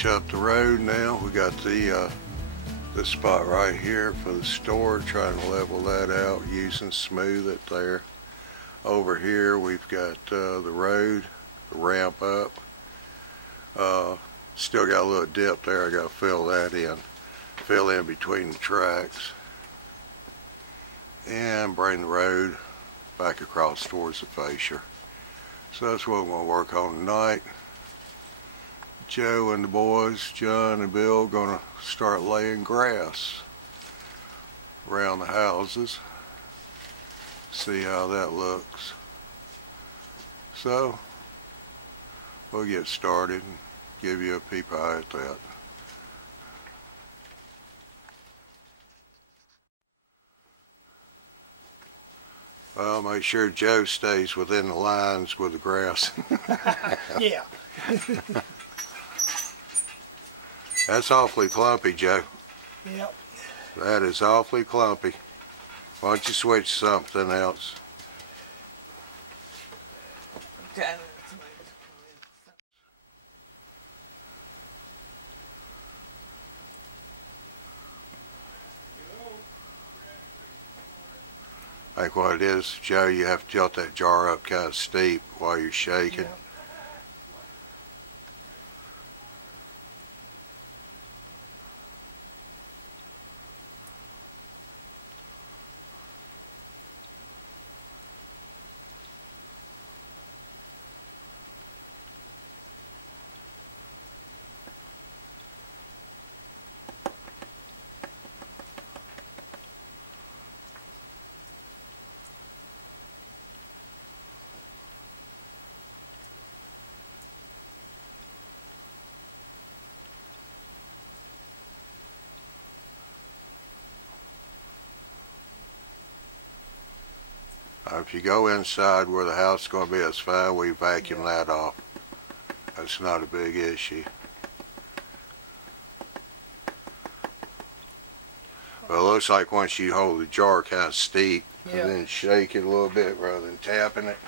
finish up the road now. We got the spot right here for the store, trying to level that out using Smooth It there. Over here we've got the road, the ramp up. Still got a little dip there, I got to fill that in. Fill in between the tracks. And bring the road back across towards the fascia. So that's what we're going to work on tonight. Joe and the boys, John and Bill, going to start laying grass around the houses. See how that looks. So we'll get started and give you a peep eye at that. Well, make sure Joe stays within the lines with the grass. Yeah. That's awfully clumpy, Joe. Yep. That is awfully clumpy. Why don't you switch to something else? I think what it is, Joe, you have to tilt that jar up kind of steep while you're shaking. Yep. If you go inside where the house is going to be, it's fine. We vacuum that off. That's not a big issue. But it looks like once you hold the jar kind of steep, and then shake it a little bit rather than tapping it.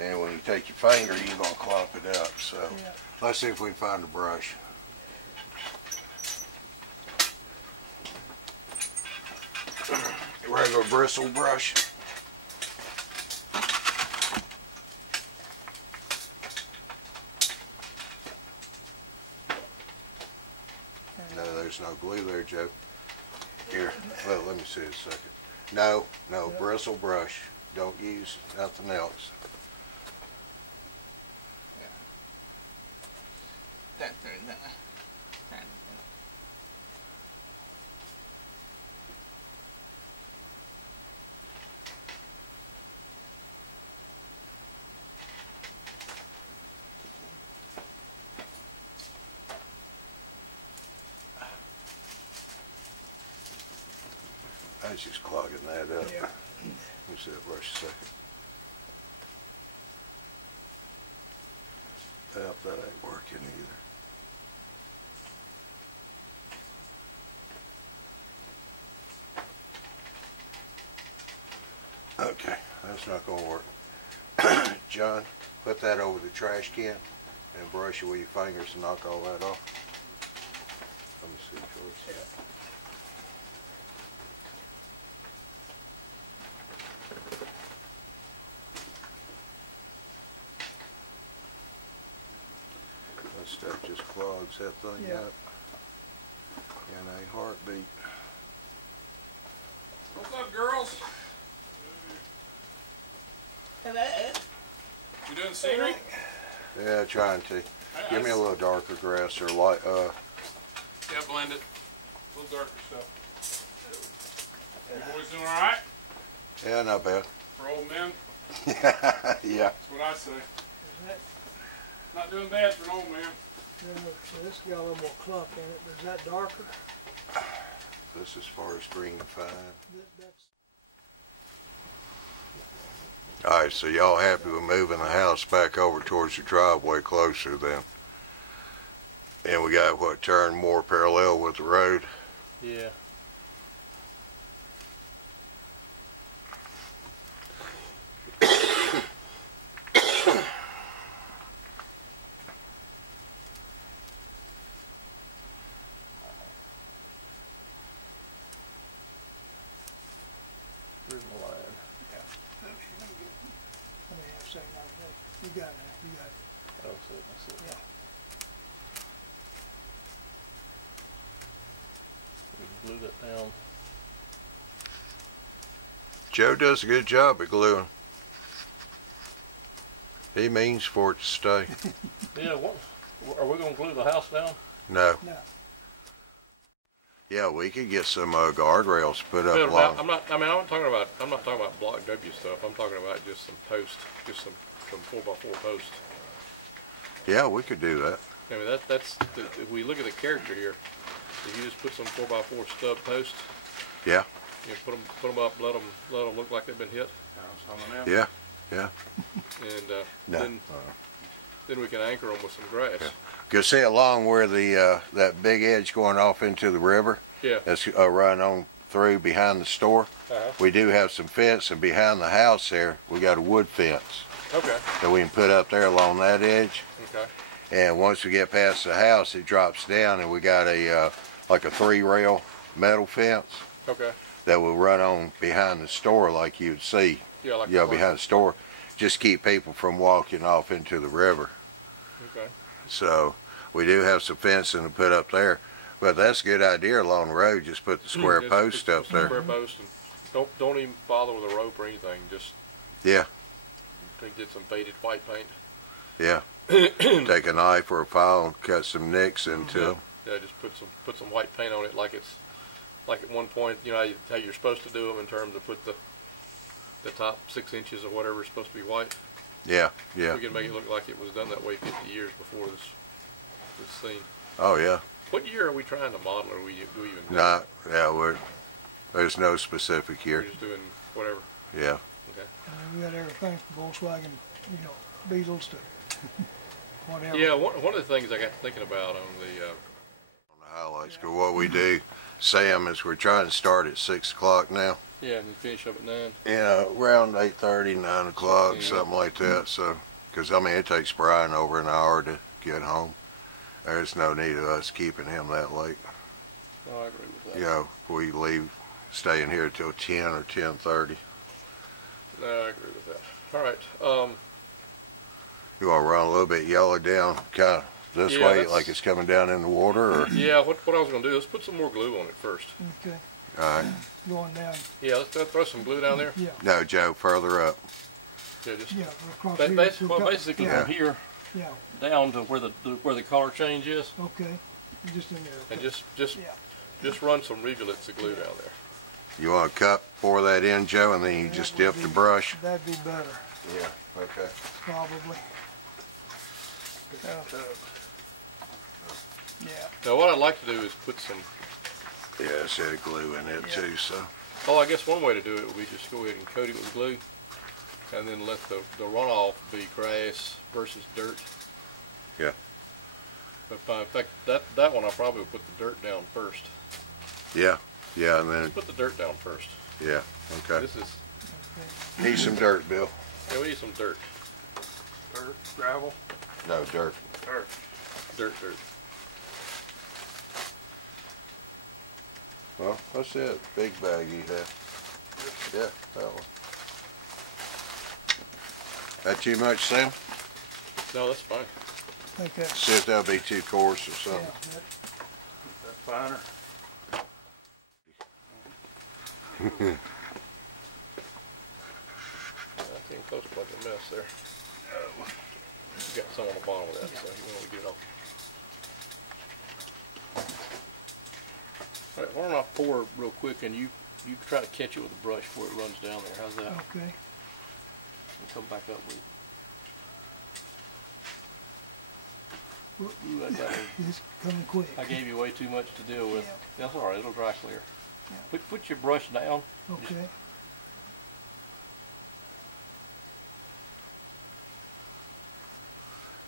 And when you take your finger, you're going to clump it up. So let's see if we can find a brush. A regular bristle brush. No, there's no glue there, Joe. Here, let me see a second. No, bristle brush. Don't use nothing else. I was just clogging that up. Yeah. Let me see that brush a second. Yep, that ain't working either. Okay, that's not going to work. John, put that over the trash can and brush it with your fingers and knock all that off. Let me see first. Yeah. That stuff just clogs that thing up in a heartbeat. What's up, girls? Hello. You doing scenery? Yeah, trying to. Give me a little darker grass or light. Yeah, blend it. A little darker stuff. You boys doing all right? Yeah, not bad. For old men? Yeah. That's what I say. Not doing bad for an old man. No, so this got a little more clump in it, but is that darker? This is forest green fine. That's Alright, so y'all happy with moving the house back over towards the driveway closer then? And we got what, turned more parallel with the road? Yeah. say no. You got it now. You got it. That's it. That's it. Yeah. We can glue that down. Joe does a good job at gluing. He means for it to stay. Yeah, what? Are we going to glue the house down? No. No. Yeah, we could get some guardrails put up Well, along. I'm not talking about block W stuff. I'm talking about just some posts, just some 4x4 posts. Yeah, we could do that. I mean, if we look at the character here, if you just put some 4x4 stub posts, Yeah. you know, put them up, let them look like they've been hit. Yeah. Yeah. And No. then we can anchor them with some grass. Yeah. You see along where the that big edge going off into the river. Yeah. That's run on through behind the store. We do have some fence, and behind the house there, we got a wood fence Okay. that we can put up there along that edge. Okay. And once we get past the house, it drops down, and we got a like a 3-rail metal fence Okay. that will run on behind the store, like you'd see. Yeah, like Yeah, behind the store, just keep people from walking off into the river. Okay. So we do have some fencing to put up there, but that's a good idea along the road. Just put the square Just post put up some there. Square post, and don't even bother with a rope or anything. Just Yeah, get some faded white paint. yeah. Take a knife or a file and cut some nicks into them. Yeah, just put some white paint on it, like it's like at one point, you know how you're supposed to do them in terms of put the top 6 inches or whatever is supposed to be white. Yeah, yeah. We can make it look like it was done that way 50 years before this scene. Oh yeah. What year are we trying to model, or do we even know? Not. Yeah, there's no specific We're here. just doing whatever. Yeah. Okay. I mean, we got everything from Volkswagen, you know, Beetles to whatever. Yeah, one of the things I got thinking about on the On the highlights, but what we do, Sam, is we're trying to start at 6 o'clock now. yeah, and then finish up at 9. Yeah, around 8:30, 9 o'clock, Yeah. something like that. So, because I mean, it takes Brian over an hour to get home. There's no need of us keeping him that late. Oh, I agree with that. You know, we leave, staying here till 10 or 10:30. No, I agree with that. All right. You want to run a little bit yellow down, kind of this Yeah, way, that's- like it's coming down in the water, or? Yeah, what I was going to do is put some more glue on it first. Okay, All right. going down. Yeah, let's throw some glue down there. Yeah, No, Joe, further up. Yeah, just yeah, across here. basically Yeah, from here yeah, down to where the color change is, okay. Just in there. and Okay. just Yeah. run some rivulets of glue down there. You want a cup, pour that in, Joe, and then you just dip the brush? That'd be better, Yeah, okay. probably. Yeah. Now, what I'd like to do is put some. Yeah, it's had glue in it Yeah. too, so. Oh, I guess one way to do it would be just go ahead and coat it with glue, and then let the runoff be grass versus dirt. Yeah. But in fact, that one I probably would put the dirt down first. Yeah, yeah, and then, Let's put the dirt down first. yeah, okay. This is. Need some dirt, Bill. Yeah, we need some dirt. Dirt, gravel. No, dirt. Dirt. Dirt. Well, that's it. Big bag you have. Yeah, that one. That too much, Sam? No, that's fine. I think that's, See if that'll be too coarse or yeah, something. That finer. Yeah, I came close to like a mess there. You got some on the bottom of that, so you want to get it off. All right, why don't I pour real quick, and you try to catch it with a brush before it runs down there. How's that? okay. And come back up with it. Whoop. Ooh, It's coming quick. I gave you way too much to deal with. Yeah. That's all right. It'll dry clear. Yeah. Put your brush down. Okay.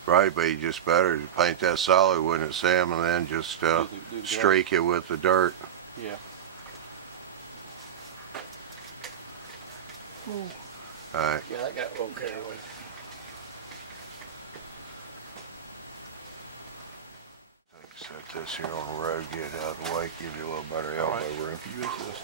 Right, but you just better to paint that solid, wouldn't it, Sam? And then just Do the streak it with the dirt. Yeah. Oh, All right. Yeah, that got okay anyway. Set this here on the road, get it out of the way, give you a little better elbow room. You insist.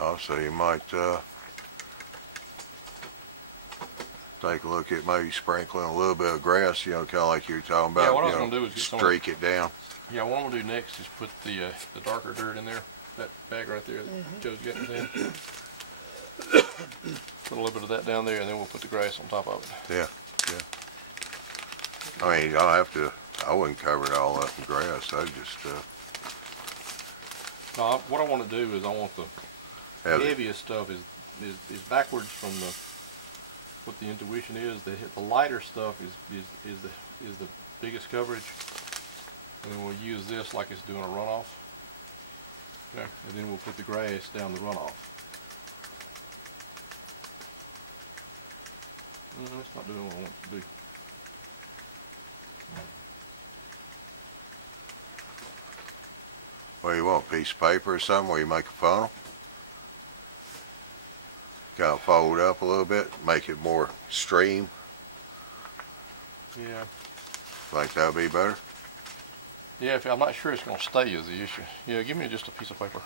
Also, you might take a look at maybe sprinkling a little bit of grass, you know, kind of like you were talking about. Yeah, what I was you know, gonna do is get streak it down. Yeah, what I'm gonna do next is put the darker dirt in there. That bag right there that Joe's getting his hand. Put a little bit of that down there, and then we'll put the grass on top of it. Yeah, yeah. I mean, you don't have to. I wouldn't cover it all up in grass. I just No, what I want to do is I want the heaviest stuff is backwards from the what the intuition is. The lighter stuff is the biggest coverage, and then we'll use this like it's doing a runoff. Okay, and then we'll put the grass down the runoff. It's not doing what I want it to do. Well, you want a piece of paper or something where you make a funnel? Kind of fold it up a little bit, make it more stream. Yeah. Think that'd be better? Yeah, I'm not sure it's going to stay is the issue. Yeah, give me just a piece of paper.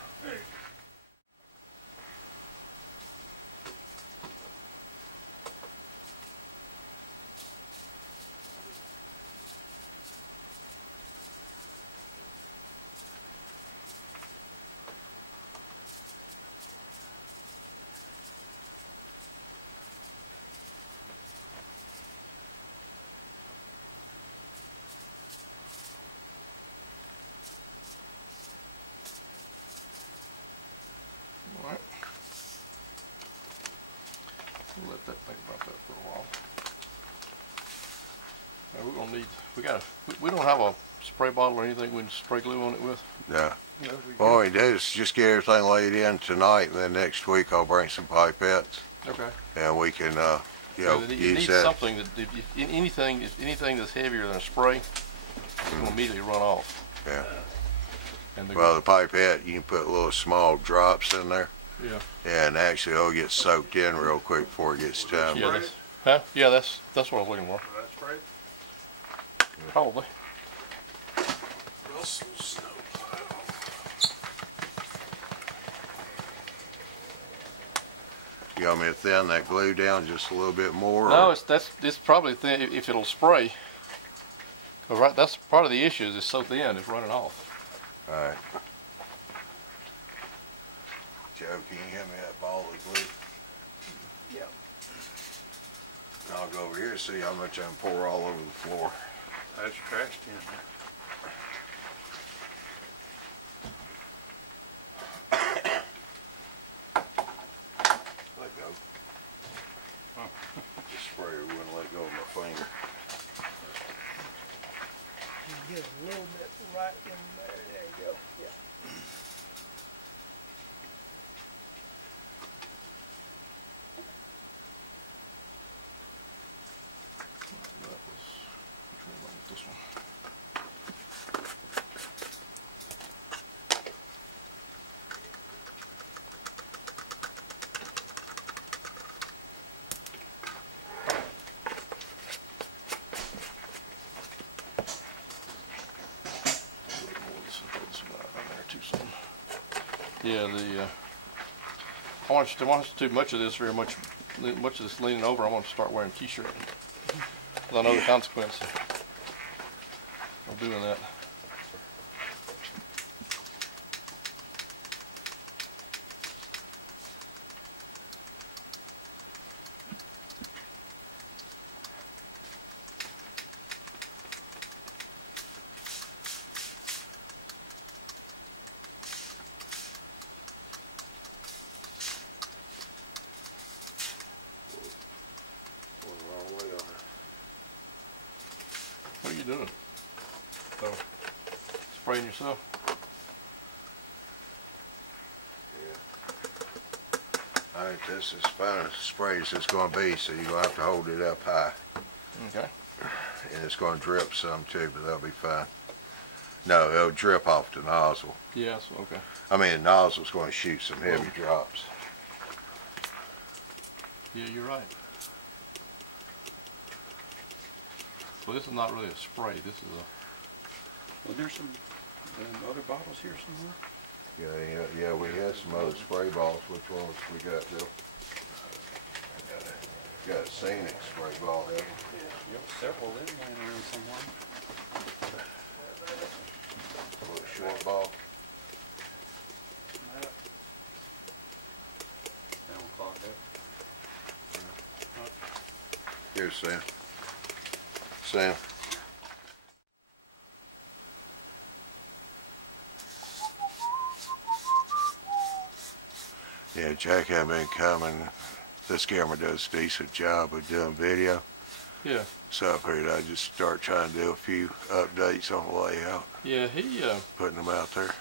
Alright. We'll let that think about that for a while. Now we're gonna need, we don't have a spray bottle or anything we can spray glue on it with? Yeah. All we do is just get everything laid in tonight, and then next week I'll bring some pipettes. Okay. And we can, you know, You use need that. something that, if anything that's heavier than a spray, it's gonna immediately run off. Yeah. And Well, the pipette, you can put little small drops in there, yeah. and actually it'll get soaked in real quick before it gets time. Yeah, that's that's what I was looking for. That's right. Probably. Russell Snow. You want me to thin that glue down just a little bit more? No, or? it's probably thin if it'll spray. 'Cause right, that's part of the issue is it's so thin, it's running off. All right. Joe, can you hand me that ball of glue? Yeah. I'll go over here and see how much I can pour all over the floor. That's your trash can. Let go. The sprayer wouldn't let go of my finger. You get a little bit right in there. There you go. Yeah. Which one was this one? Yeah, I want to do much of this much of this leaning over. I want to start wearing a t-shirt. 'Cause I know the consequence of doing that. Going the wrong way on her. What are you doing? Oh, spraying yourself? Yeah. I think this is about as spray as it's going to be, so you're going to have to hold it up high. Okay. And it's going to drip some too, but that'll be fine. No, it'll drip off the nozzle. Yes. Okay. I mean, the nozzle's going to shoot some heavy drops. Yeah, you're right. Well, this is not really a spray. This is a. Well, there's some other bottles here somewhere. Yeah, we had some other spray balls. Which ones we got, Bill? Got a scenic spray ball, haven't we? Yeah, several of them laying around somewhere. Little short ball. That one clogged up. Here's Sam. Sam. Yeah, Jack had been coming. This camera does a decent job of doing video. Yeah. So I figured I'd just start trying to do a few updates on the layout. Yeah, he putting them out there.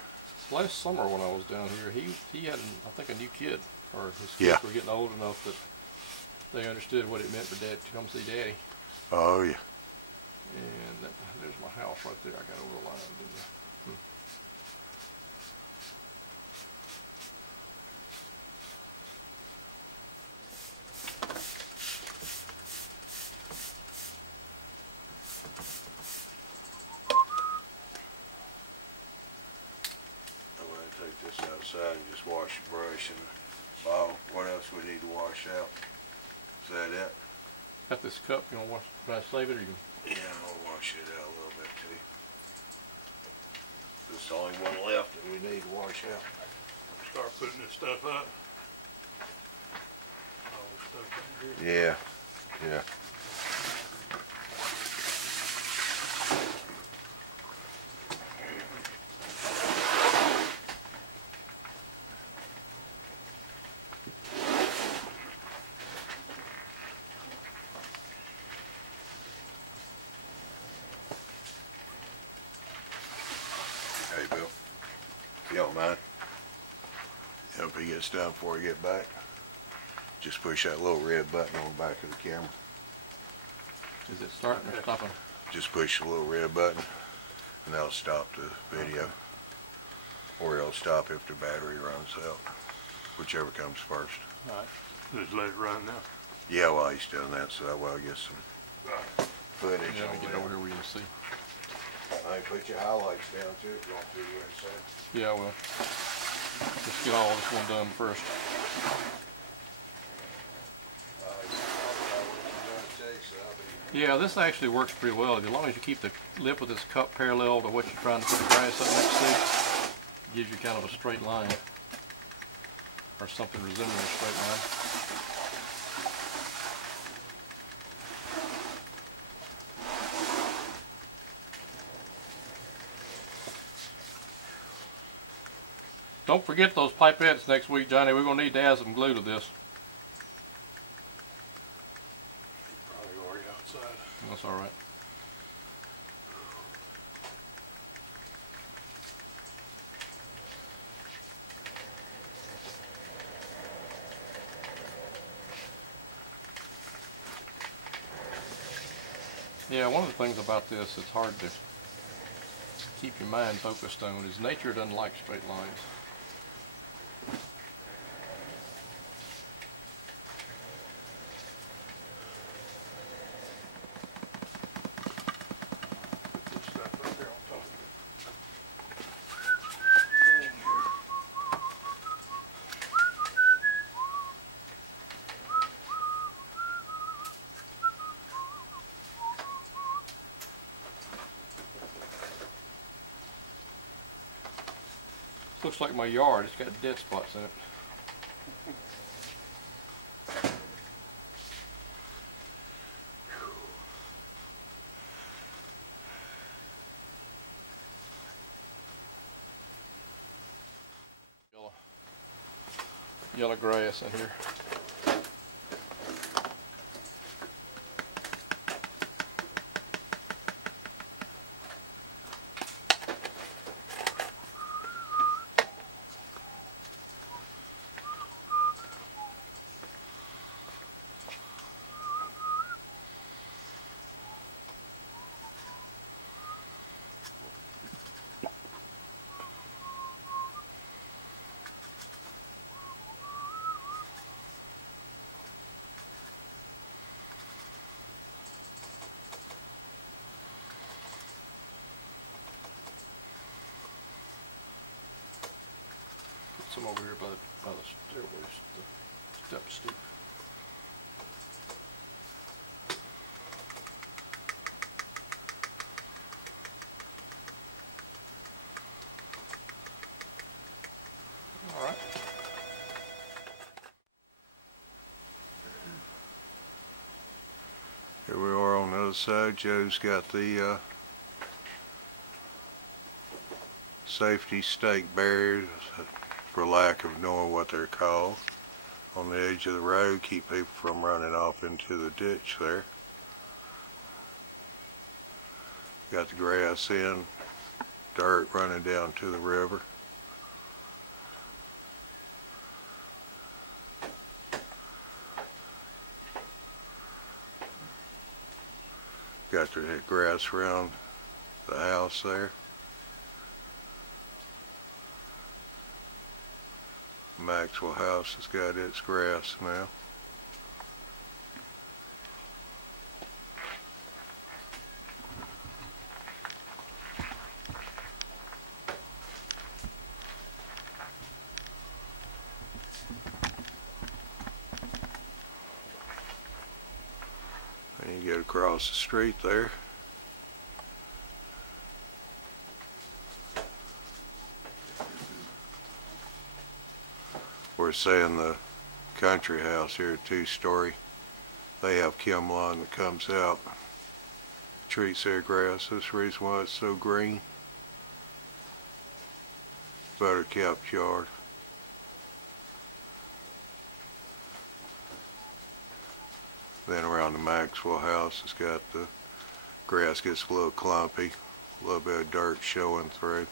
last summer when I was down here, he had I think a new kid, or his kids were getting old enough that they understood what it meant for Dad to come see Daddy. Oh yeah. And there's my house right there. I got over the line, didn't I? Outside and just wash the brush and ball. What else we need to wash out? Is that it? Got this cup. You want to wash? Should I save it or you? Yeah, I'll wash it out a little bit too. This is the only one left that we need to wash out. Start putting this stuff up. All this stuff in here. Yeah, yeah. Hey, Bill, if you don't mind, if he gets done before we get back, just push that little red button on the back of the camera. Is it starting or stopping? Just push the little red button, and that'll stop the video. Or it'll stop if the battery runs out, whichever comes first. All right. Just let it run now. Yeah, while he's doing that, so that way I'll get some footage Yeah, on we get that. over here where you can see. I can put your highlights down too if you want to, inside. Yeah, well, let's get all this one done first. Yeah, this actually works pretty well. As long as you keep the lip of this cup parallel to what you're trying to put the grass up next to, it gives you kind of a straight line, or something resembling a straight line. Don't forget those pipettes next week, Johnny. We're going to need to add some glue to this. Probably already outside. That's all right. Yeah, one of the things about this that's hard to keep your mind focused on is nature doesn't like straight lines. Put this stuff up here on top. Looks like my yard. It's got dead spots in it. Yellow grass in here. Come over here by the stairways, the step stoop. All right. Here we are on the other side. Joe's got the safety stake barriers, for lack of knowing what they're called, on the edge of the road, keep people from running off into the ditch there. Got the grass in, dirt running down to the river. Got the grass around the house there. Maxwell house has got its grass now. And you get across the street there. We're saying the country house here, 2-story, they have Kimlawn that comes out, treats their grass. That's the reason why it's so green. Buttercup's yard. Then around the Maxwell house, it's got the grass gets a little clumpy, a little bit of dirt showing through.